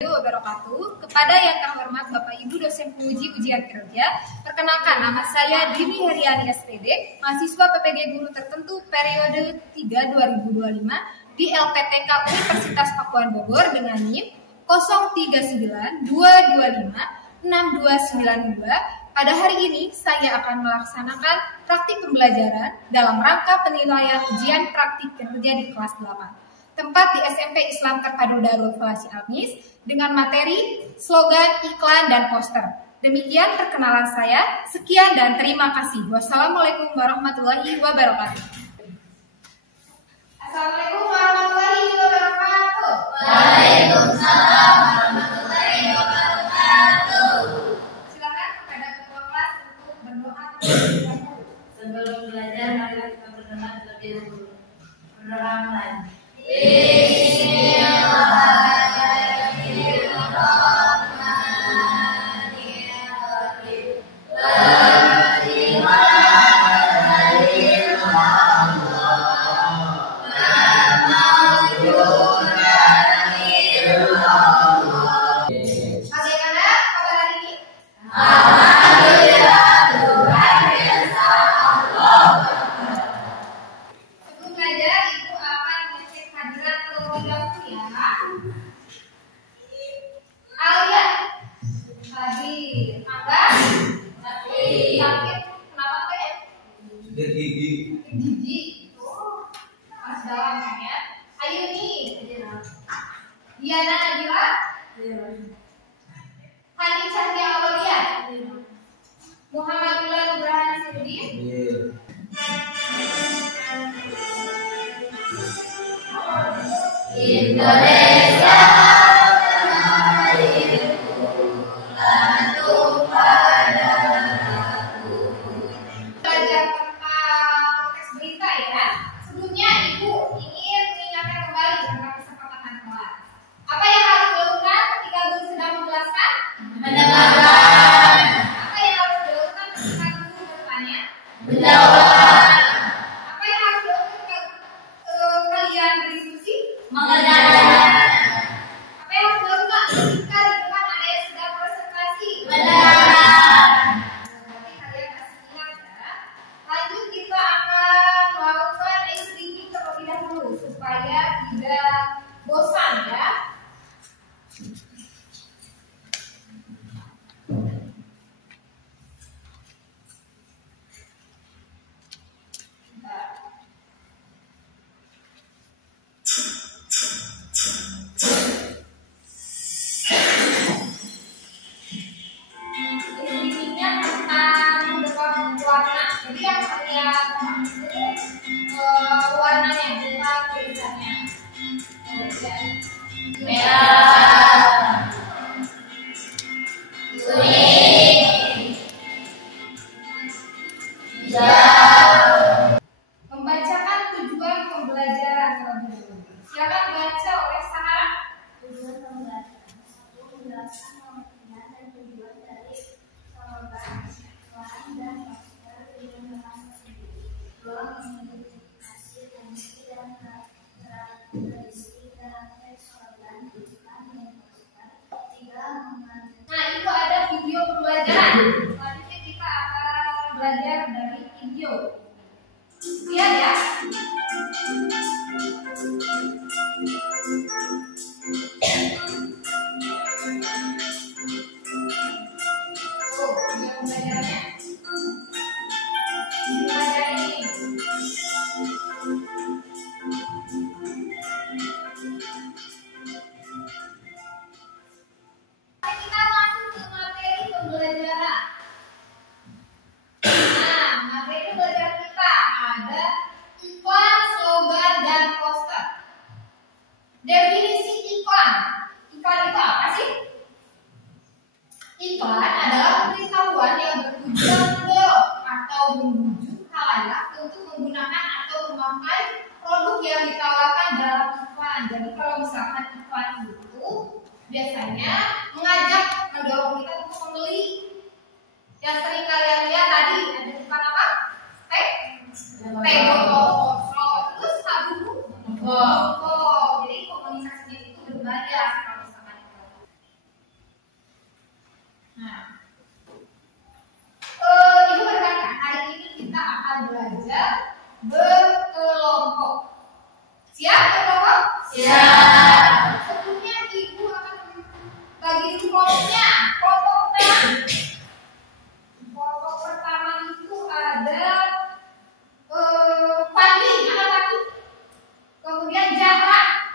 Wabarakatuh. Kepada yang terhormat Bapak Ibu dosen penguji ujian kerja, perkenalkan nama saya Dini Heriani SPD, mahasiswa PPG Guru Tertentu periode 3 2025 di LPTK Universitas Pakuan Bogor dengan NIM 0392256292. Pada hari ini saya akan melaksanakan praktik pembelajaran dalam rangka penilaian ujian praktik kerja di kelas 8. Tempat di SMP Islam Terpadu Darul Falasi Almis dengan materi, slogan, iklan, dan poster. Demikian perkenalan saya. Sekian dan terima kasih. Wassalamualaikum warahmatullahi wabarakatuh. Assalamualaikum warahmatullahi wabarakatuh. Waalaikumsalam warahmatullahi wabarakatuh. Silakan kepada ketua kelas untuk berdoa. Sebelum belajar, mari kita berdoa terlebih dahulu. Berdoa. Gigi pas dalam ya. Ayuni, Diana Nadila, Hani Cahya Aulia, Muhammadullah Nugrahan Sirudin, Indonesia. Bosan ya. Ini tentang beberapa warna. Jadi yang saya itu warnanya bukan tulisannya. Merah, kuning, hijau. Membacakan tujuan pembelajaran terlebih dahulu. Silakan baca oleh Sahara. Tujuan pembelajaran 1. Menjelaskan pengertian dan tujuan dari slogan, iklan, dan poster dengan bahasa sendiri. 2. Mengidentifikasi fungsi dan karakteristik dalam teks slogan, iklan, dan poster. 3. Nah, itu ada video pembelajaran. Selanjutnya kita akan belajar dari video. Lihat ya. Tuh, video pembelajarannya. Pembelajaran ini. Kita masuk ke materi pembelajaran. Nah, materi pembelajaran kita ada iklan, slogan, dan poster. Definisi iklan. Iklan itu apa sih? Iklan adalah pemberitahuan yang bertujuan mendorong atau membujuk khalayak untuk menggunakan atau memakai produk yang ditawarkan dalam iklan. Jadi kalau misalkan iklan itu biasanya mengajak mendorong kita untuk membeli. Yang sering kalian lihat tadi ada iklan apa? Teh botol kosong, terus sabun. Jadi komunikasinya itu berbayar kalau misalkan itu. bagi kelompoknya. Kelompok pertama. Kelompok pertama itu ada Fadli, mana Fadli? Kemudian Zahra,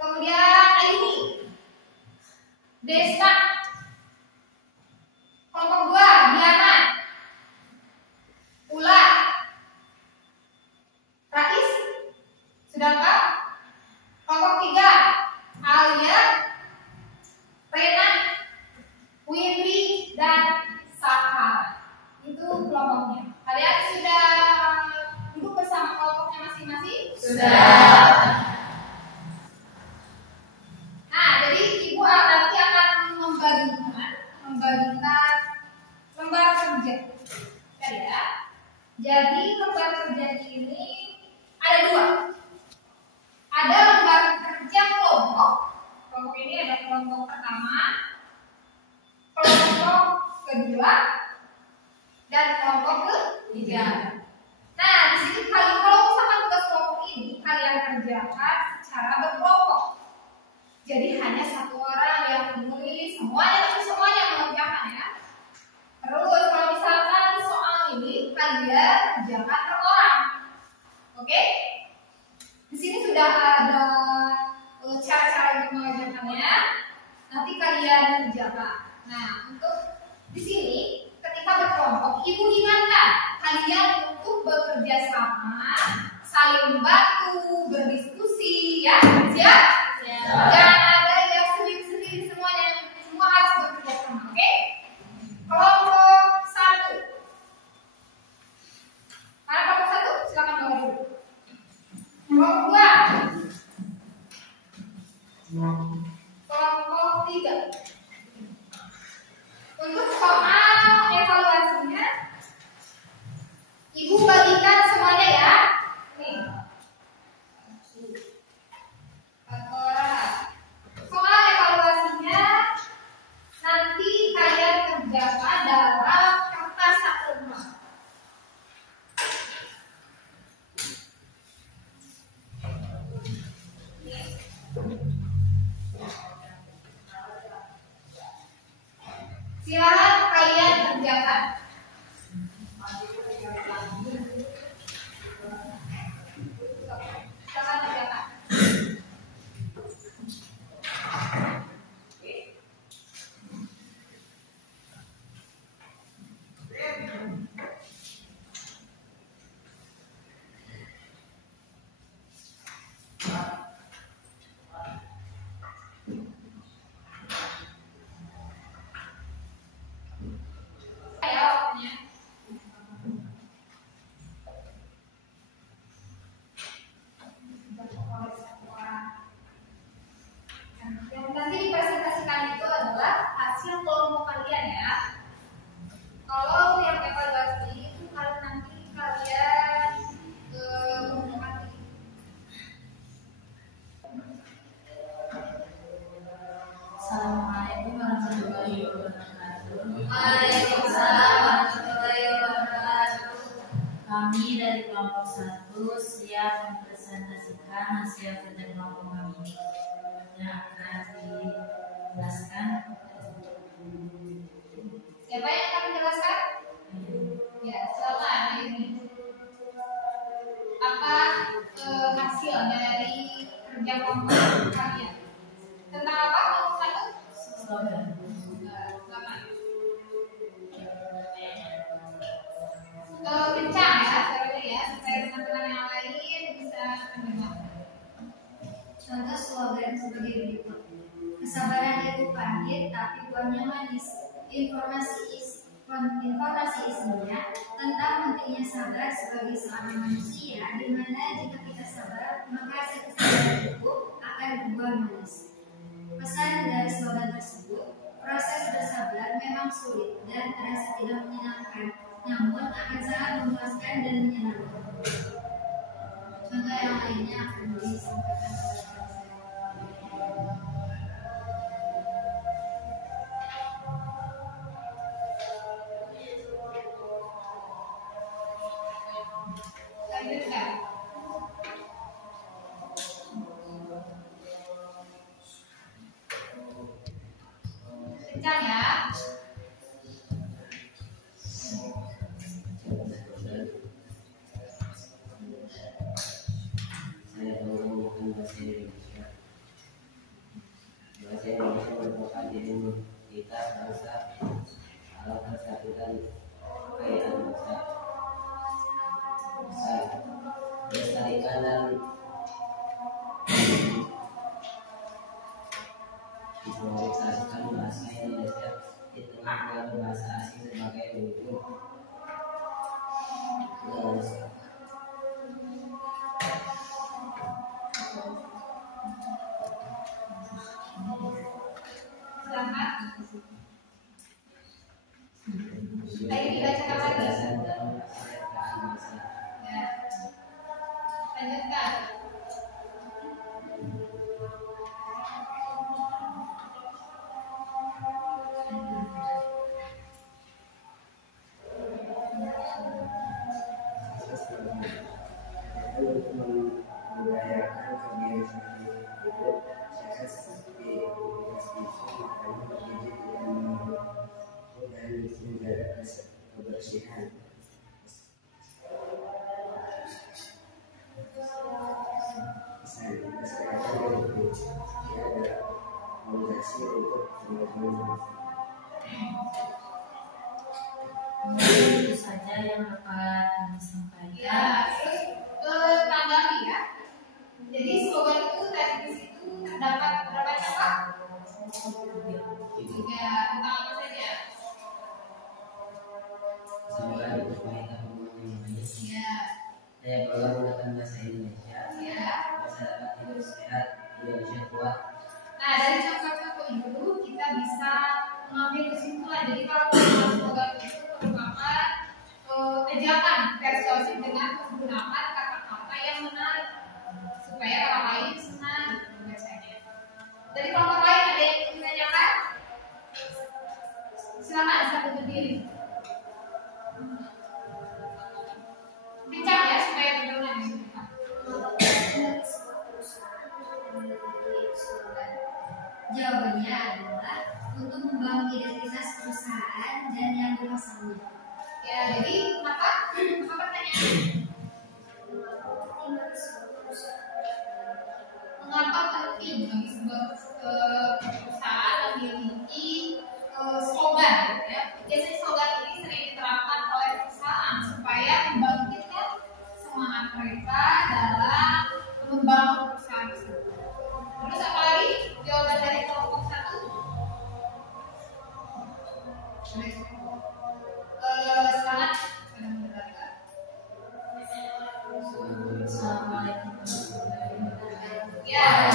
kemudian Aini, Desa. Kelompok 2 Diana, Ula, Rais, sudah lengkap. Kelompok 3 Alia, Rena, Winry, dan Sahara. Itu kelompoknya. Kalian sudah duduk bersama kelompoknya masing-masing? Sudah. Nah, jadi ibu nanti akan membagikan lembar kerja. Ya. Jadi lembar kerja ini ada 2. Ada lembar kerja kelompok. Kelompok ini ada kelompok pertama, kelompok kedua, dan kelompok ketiga. Nah, di sini kalau misalkan tugas kelompok ini kalian kerjakan secara berkelompok. Jadi hanya 1 orang yang menulis semuanya, tapi semuanya mengerjakan ya. Terus kalau misalkan soal ini kalian kerjakan per orang. Oke? Di sini sudah ada cara-cara untuk mengerjakannya. Nanti kalian kerjakan. Nah, untuk di sini ketika berkelompok, ibu ingatkan kalian untuk bekerja sama, saling membantu, berdiskusi, ya, siap? Jangan ada yang sendiri-sendiri, semuanya, semua harus bekerja sama, oke? Kelompok 1. Mana kelompok 1? Silakan bawa dulu. Kelompok 2. Kelompok 3. Untuk soal evaluasinya, ibu bagikan semuanya ya. Nih. Soal evaluasinya nanti kalian kerjakan dalam kertas 1 Silakan kalian kerjakan. Silakan kerjakan. Yang nanti dipresentasikan itu adalah hasil kelompok kalian ya. Kalau yang evaluasi itu kalau nanti kalian menggunakan Assalamualaikum warahmatullahi wabarakatuh. Waalaikumsalam warahmatullahi wabarakatuh. Kami dari kelompok 1 siap mempresentasikan hasil kerja kelompok kami yang akan dijelaskan. Siapa yang akan menjelaskan? Ya, silakan ini. Apa hasil dari kerja kelompok kalian? Tentang apa kelompok 1? Slogan. Silakan. Kencang ya, suaranya ya, supaya teman-teman yang lain bisa mendengar. Contoh slogan sebagai berikut. Kesabaran itu pahit, tapi buahnya manis. Informasi isinya tentang pentingnya sabar sebagai seorang manusia, di mana jika kita sabar, maka hasil kesabaran itu akan berbuah manis. Pesan dari slogan tersebut, proses bersabar memang sulit dan terasa tidak menyenangkan, namun akan sangat memuaskan dan menyenangkan. Contoh yang lainnya akan disampaikan oleh Lanjutkan. Kencang ya. Saya menggunakan bahasa Indonesia. Bahasa Indonesia merupakan identitas bangsa, alat persatuan kekayaan bangsa. Melestarikan dan dipopularisasikan bahasa Indonesia di tengah bahasa asing sebagai pendukung. Ayo dibacakan lagi. Kecerdasan dan kesejahteraan bangsa. Ya. Lanjutkan. Untuk membudayakan kebiasaan hidup sehat seperti aktivitas fisik, makanan bergizi tidak mengandung dan menjaga kebersihan. Kesehatan yang ada fondasi untuk kemajuan. Itu saja yang dapat kami sampaikan. Ya, terus tanggapi ya. Jadi slogan itu tadi di situ terdapat berapa cakap? 3. Tentang apa saja? Semoga berupaya memahami. Ya. Saya bangga menggunakan bahasa Indonesia. Ya. Masyarakat hidup sehat, Indonesia kuat. Nah, dari contoh-contoh itu kita bisa mengambil kesimpulan. Jadi kalau slogan itu merupakan ajakan persuasif dengan menggunakan kata-kata yang menarik supaya orang lain senang membacanya. Dari kelompok lain ada yang ingin ditanyakan? Silakan sambil berdiri. Kencang ya supaya terdengar. Jawabannya adalah untuk membangun identitas perusahaan dan yang bermasalah. Ya, jadi apa pertanyaannya? Mengapa penting bagi sebuah perusahaan memiliki slogan? Ya, biasanya slogan ini sering diterapkan oleh perusahaan supaya membangkitkan semangat mereka dalam membangun perusahaan tersebut. Terus apa lagi? Jawaban dari kelompok 1. Selamat mendengarkan. Assalamualaikum. Ya,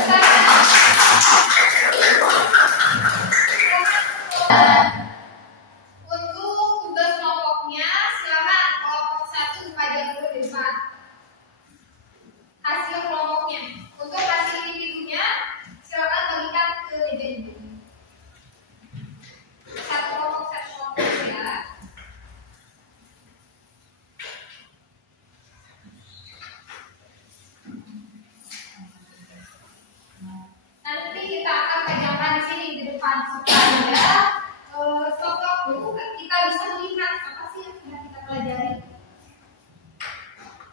untuk tugas kelompoknya silakan kelompok 1 dipajang dulu di depan. Hasil kelompoknya. Untuk hasil individunya silakan bagikan ke meja ini. Satu kelompok ya. Nanti kita akan pajangkan di sini di depan supaya sewaktu kita bisa melihat apa sih yang sudah kita pelajari.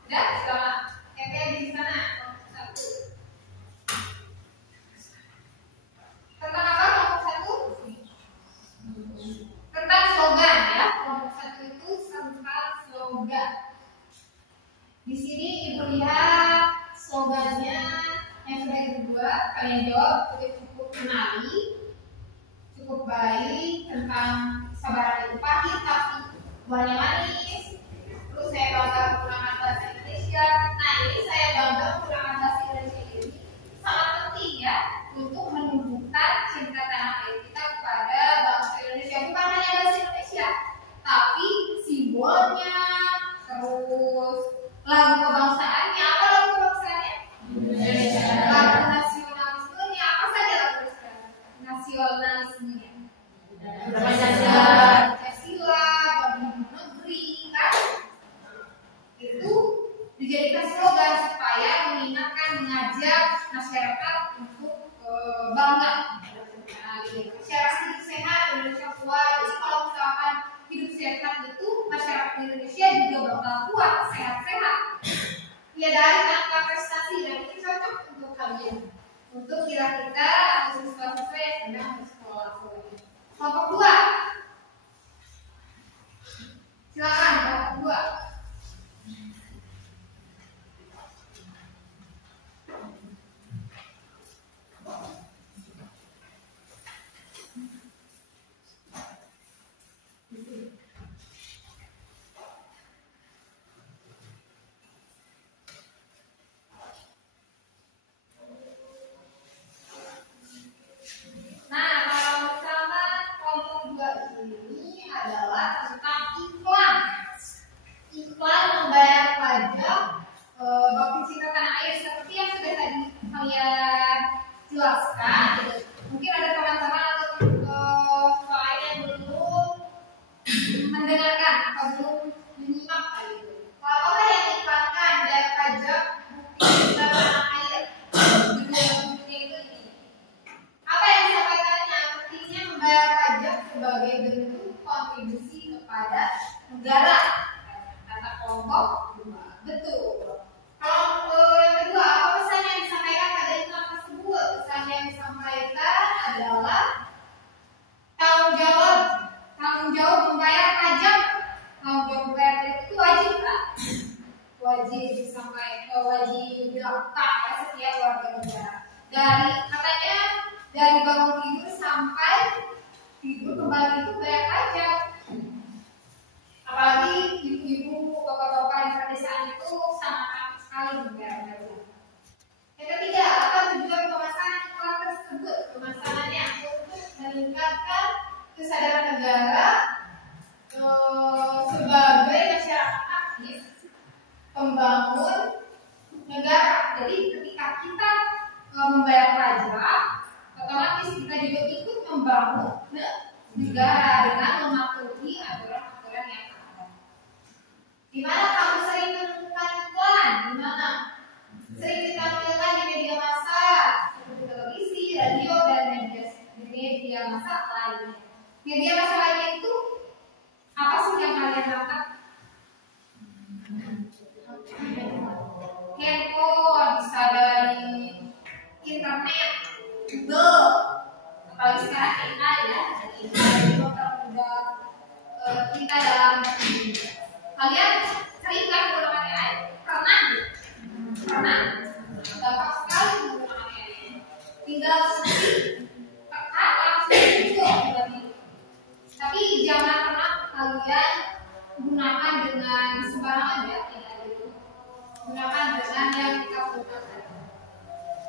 Udah, silakan. Kayak di sana. 1. Tentang apa kelompok 1? Tentang slogan ya. Kelompok 1 itu tentang slogan. Di sini Ibu lihat slogannya yang sudah kedua, kalian jawab cukup kenali, cukup baik, tentang kesabaran itu pahit tapi buahnya manis. Terus saya bangga menggunakan bahasa Indonesia. Nah, ini saya bangga menggunakan bahasa Indonesia ini sangat penting ya untuk menunjukkan cinta tanah air kita kepada bangsa Indonesia. Bukan hanya bahasa Indonesia, tapi simbolnya, terus lagu kebangsaannya. Apa lagu kebangsaannya? Indonesia. Lagu nasionalismenya apa saja lagu nasionalismenya? Pancasila, negeri, kan? Itu dijadikan slogan supaya mengingatkan, mengajak masyarakat untuk bangga. Masyarakat hidup sehat, Nah, kalau misalkan kelompok 2 ini adalah tentang iklan. Iklan membayar pajak bakti cita tanah air seperti yang sudah tadi kalian jelaskan. Mungkin ada teman-teman atau lain yang belum mendengarkan atau belum menyimak kali itu. Apakah yang diiklankan bayar pajak bukti cita tanah air? Judulnya itu ini. Apa yang disampaikannya? Artinya membayar pajak sebagai bentuk kontribusi kepada negara. Kata kelompok 2. Betul. Kalau yang kedua, apa pesan yang disampaikan pada iklan tersebut? Pesan yang disampaikan adalah tanggung jawab membayar pajak. Tanggung jawab membayar pajak itu wajib kan? Wajib disampaikan, wajib dilakukan oleh setiap warga negara. Katanya dari bangun tidur sampai tidur kembali itu bayar pajak. Apalagi ibu-ibu, bapak-bapak di pedesaan itu sangat sekali membayar pajak. Yang ketiga, apa tujuan pemasangan iklan tersebut? Pemasangannya untuk meningkatkan kesadaran negara sebagai masyarakat aktif pembangun negara. Jadi ketika kita membayar pajak, otomatis kita juga ikut membangun negara dengan mematuhi aturan-aturan yang ada. Di mana kamu sering menemukan iklan? Di mana? Sering ditampilkan di media massa seperti televisi, radio, dan media massa lainnya. Media massa lainnya itu apa sih yang kalian tangkap? Handphone, bisa dari internet, Google, apalagi sekarang AI ya, AI mempermudah kita dalam bekerja. Kalian sering kan menggunakan AI? Pernah? Gampang sekali menggunakan AI. Tinggal tekan langsung muncul berarti. Tapi jangan pernah kalian gunakan dengan sembarangan ya, tidak gitu. Gunakan dengan yang kita gunakan.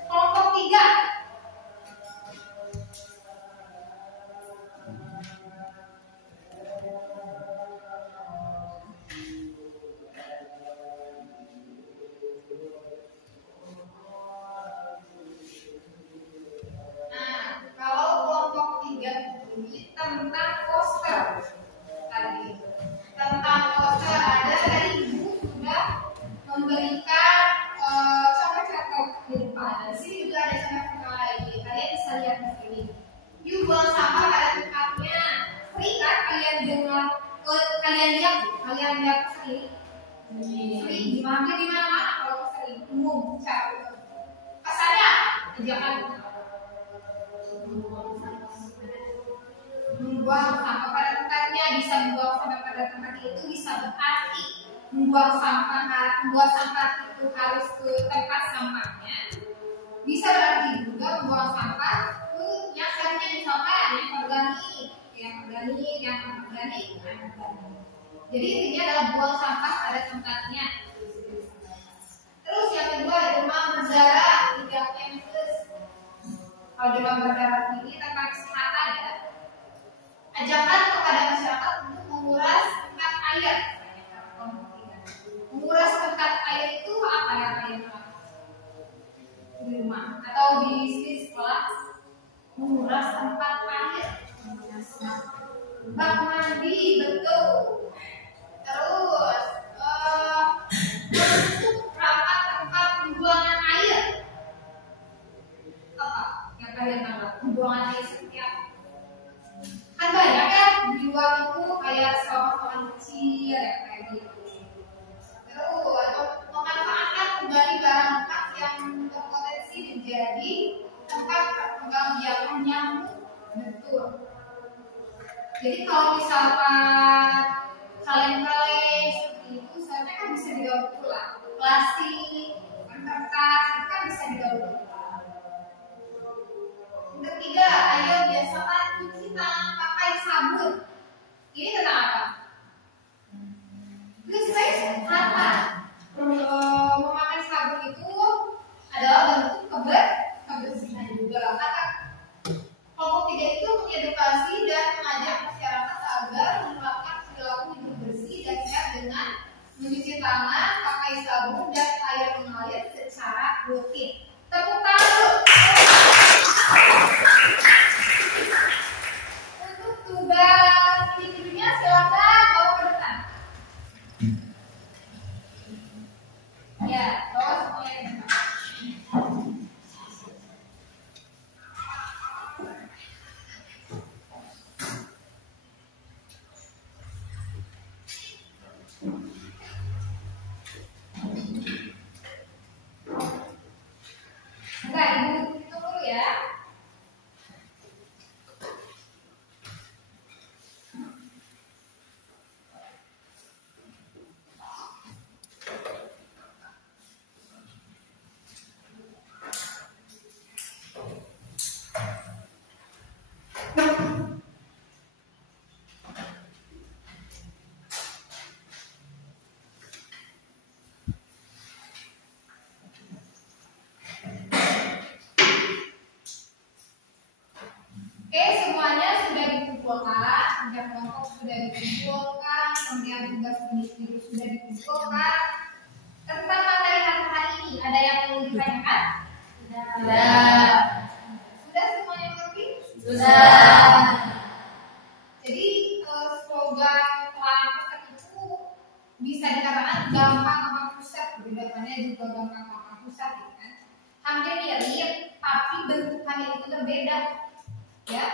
Kelompok 3. Tentang poster tadi. Tentang poster ada dari ibu sudah memberikan contoh-contoh di depan. Di sini juga ada contoh-contoh lagi. Kalian bisa lihat di sini. Yuk buang sampah pada tempatnya. Sering kan kalian dengar, kalian lihat sering. Sering di mana-mana kalau sering umum cari. Pesannya apa? Jangan membuang sampah pada tempatnya. Bisa membuang sampah pada tempatnya itu bisa berarti membuang sampah itu harus ke tempat sampahnya. Bisa berarti juga membuang sampah ke yang seharusnya misalkan yang organik. Jadi intinya adalah buang sampah pada tempatnya. Terus yang kedua ada demam berdarah, 3 M+. Kalau demam berdarah ini tentang kesehatan ya. Ajakan kepada masyarakat untuk menguras tempat air. Menguras tempat air itu apa ya kalian tahu? Di rumah atau di sekolah? Menguras tempat air. Bak mandi, betul. Terus menutup rapat tempat pembuangan air. Apa yang kalian tahu? Pembuangan air seperti apa? Kan banyak ya di luar itu kayak sampah kecil ya kayak gitu. Terus memanfaatkan kembali barang bekas yang berpotensi menjadi tempat perkembangbiakan nyamuk. Betul. Jadi kalau misalkan kaleng-kaleng seperti itu, sebenarnya kan bisa didaur ulang. Plastik, kertas itu kan bisa didaur ulang. Yang ketiga, ayo biasakan cuci sabun. Ini tentang apa? Research apa? Memakai sabun itu adalah bentuk kebersihan juga. Kata kelompok 3 itu mengedukasi dan mengajak masyarakat agar menerapkan perilaku hidup bersih dan sehat dengan mencuci tangan, pakai sabun dan air mengalir secara rutin. Tepuk tangan. Untuk tugas individunya silakan bawa ke depan. Ya, bawa semuanya ke depan. Enggak, Ibu hitung dulu ya. Oke, semuanya sudah dikumpulkan, sejak kelompok sudah dikumpulkan, kemudian tugas individu sudah dikumpulkan. Tentang materi hari ini, ada yang ingin ditanyakan? Sudah. Sudah semuanya mengerti? Sudah. Jadi slogan kelompok itu bisa dikatakan gampang sama pusat, bedakannya juga gampang sama pusat, ya kan? Hampir mirip, tapi bentukannya itu berbeda. Ya,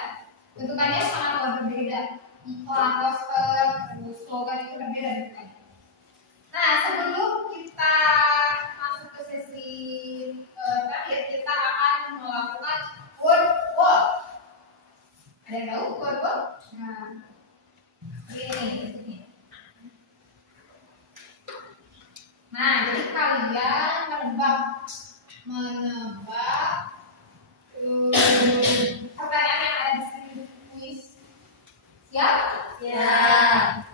bentukannya sangat berbeda. Iklan, poster, slogan itu berbeda bentukannya. Nah, sebelum kita masuk ke sesi terakhir, kita akan melakukan word wall. Ada yang tahu word wall? Nah, ini. Nah, jadi kalian menebak pertanyaan yang ada di sini kuis. Siap? Siap.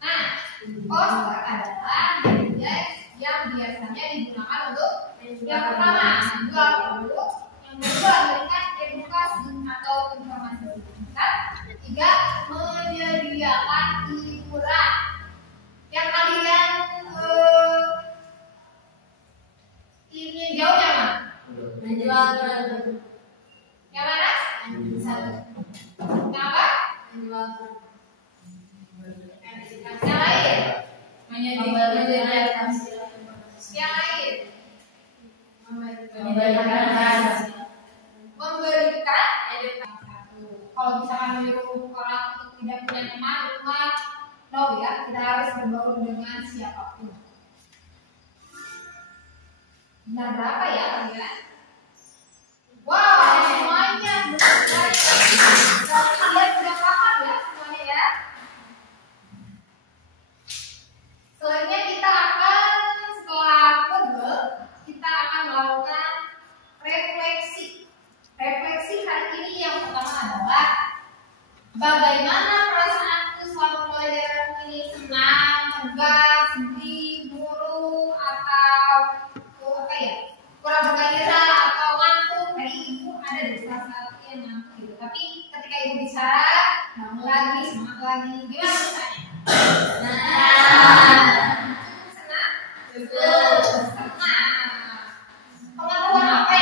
Nah, poster adalah media yang biasanya digunakan untuk yang pertama jual produk, yang kedua memberikan edukasi atau informasi singkat, ketiga menyediakan hiburan. Yang kalian ingin jauh yang mana? Menjual produk. Yang mana? Kenapa? Menjual Yang lain? menyediakan Yang lain? memberikan Memberikan edukasi. Kalau misalkan menyuruh orang untuk tidak punya teman rumah, no ya, kita harus bergaul dengan siapapun. Benar berapa ya kalian? Wow, semuanya benar sekali. Berarti kalian sudah paham ya semuanya ya. Selanjutnya kita akan setelah wordle, kita akan melakukan refleksi. Refleksi hari ini yang pertama adalah bagaimana perasaanku selama pelajaran ini, senang, tegang, sedih, murung, atau apa ya, kurang bergairah atau ngantuk. Tadi ibu ada di salah satu yang ngantuk gitu. Tapi ketika ibu bicara, bangun lagi, semangat lagi. Gimana rasanya? Senang? Betul. Senang. Pengetahuan apa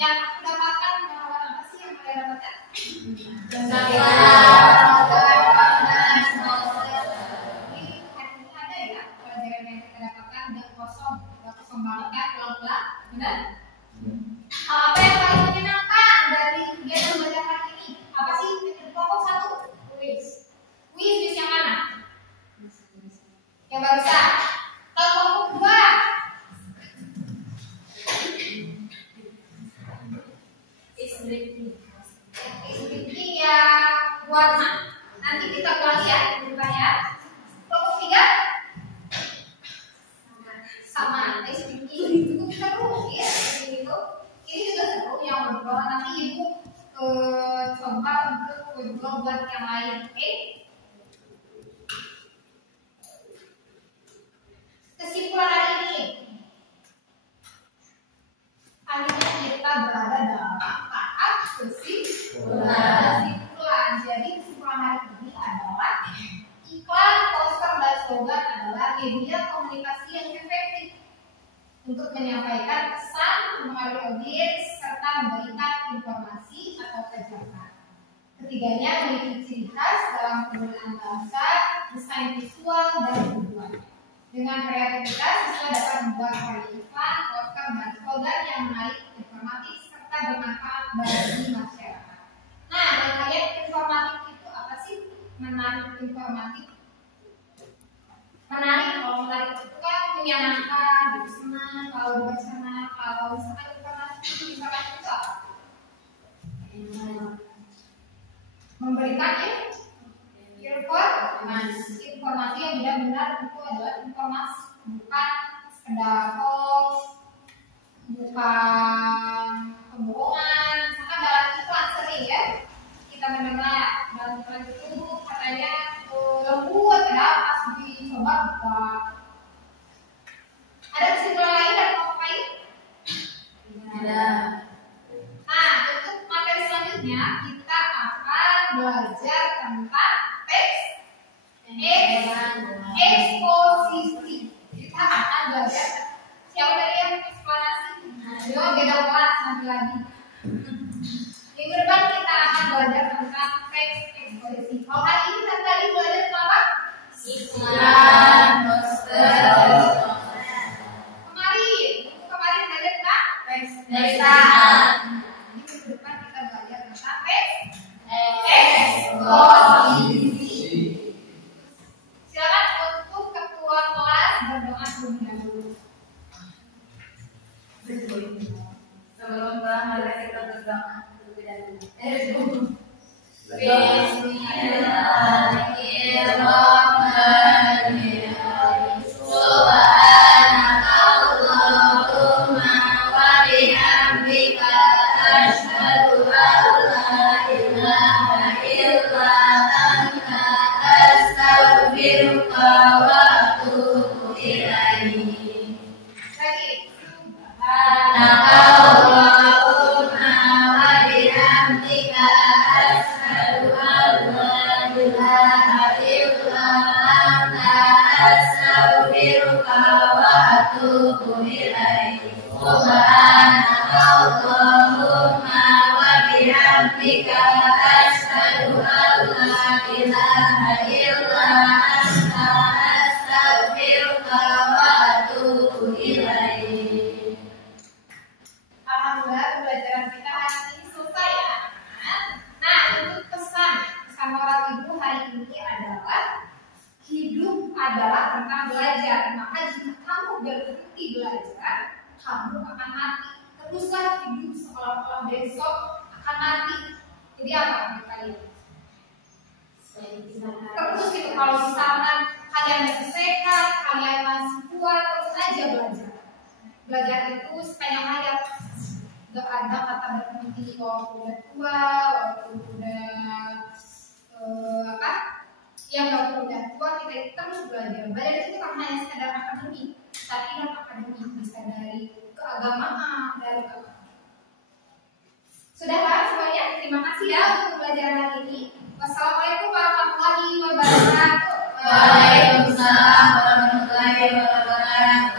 yang aku dapatkan? Pengetahuan apa sih yang kalian dapatkan? Benar? Apa yang paling menyenangkan dari kegiatan belajar hari ini? Apa sih? Kelompok 1? Kuis. Kuis yang mana? Yang barusan. Kelompok 2? Speaking yang warna. Nanti kita ulangi ya, ya. Kelompok 3? Sama. Speaking cukup terus ya. yang lain. Oke? Kesimpulan hari ini, akhirnya kita berada dalam tahap kesimpulan. Jadi kesimpulan hari ini adalah iklan, poster, dan slogan adalah media komunikasi yang efektif untuk menyampaikan pesan, mempengaruhi audiens, serta memberikan informasi atau ajakan. Ketiganya memiliki ciri khas dalam penggunaan bahasa, desain visual, dan tujuan. Dengan kreativitas, siswa dapat membuat karya iklan, poster, dan slogan yang menarik, informatif, serta bermanfaat bagi masyarakat. Nah, terkait informatif itu apa sih? Menarik informatif. Menarik, kalau menarik itu kan menyenangkan, senang, kalau bersenang, kalau misalkan informatif itu apa? Memberikan informasi yang benar-benar itu adalah informasi, bukan sekedar hoax, bukan kebohongan. Misalkan dalam iklan sering ya kita mendengar dalam iklan itu katanya lembut, padahal pas dicoba bukan. Ada kesimpulan lain dari Bapak? Ada. Nah, untuk materi selanjutnya kita akan belajar tentang teks eksposisi. Kita akan belajar siapa dari yang eksplanasi? Ayo beda kelas nanti lagi. Minggu depan kita akan belajar tentang teks eksposisi. Kalau hari ini kita tadi belajar tentang apa? Iklan, poster. Kemarin belajar tentang teks eksposisi. Minggu depan kita belajar tentang teks eksposisi. Silakan untuk ketua kelas berdoa terlebih dahulu. Sebelum berangkat kita berdoa terlebih dahulu. Bismillahirrahmanirrahim. Subhanakallahumma wa bihamdika asyhadu an la ilaha illa anta astaghfiruka wa atubu ilaik. Lagi. Subhanakallahumma wa bihamdika asyhadu an la ilaha illa anta astaghfiruka wa atubu ilaik. Subhanakallahumma wa bihamdika asyhadu an la ilaha illa anta astaghfiruka wa atubu ilaik. Alhamdulillah pembelajaran kita hari ini selesai ya. Nah, untuk pesan moral ibu hari ini adalah hidup adalah tentang belajar. Maka jika kamu berhenti belajar, kamu akan mati. Teruslah hidup seolah-olah besok akan mati. Jadi apa kalian? Terus gitu, kalau misalkan kalian masih sehat, kalian masih kuat, terus aja belajar. Belajar itu sepanjang hayat. Gak ada kata berhenti walaupun udah tua, walaupun udah walaupun udah tua kita terus belajar. Belajar itu kan hanya sekedar akademik, tapi non akademik bisa dari keagamaan, dari apa. Sudahlah semuanya, terima kasih ya untuk pelajaran hari ini. Wassalamualaikum warahmatullahi wabarakatuh. Waalaikumsalam warahmatullahi wabarakatuh.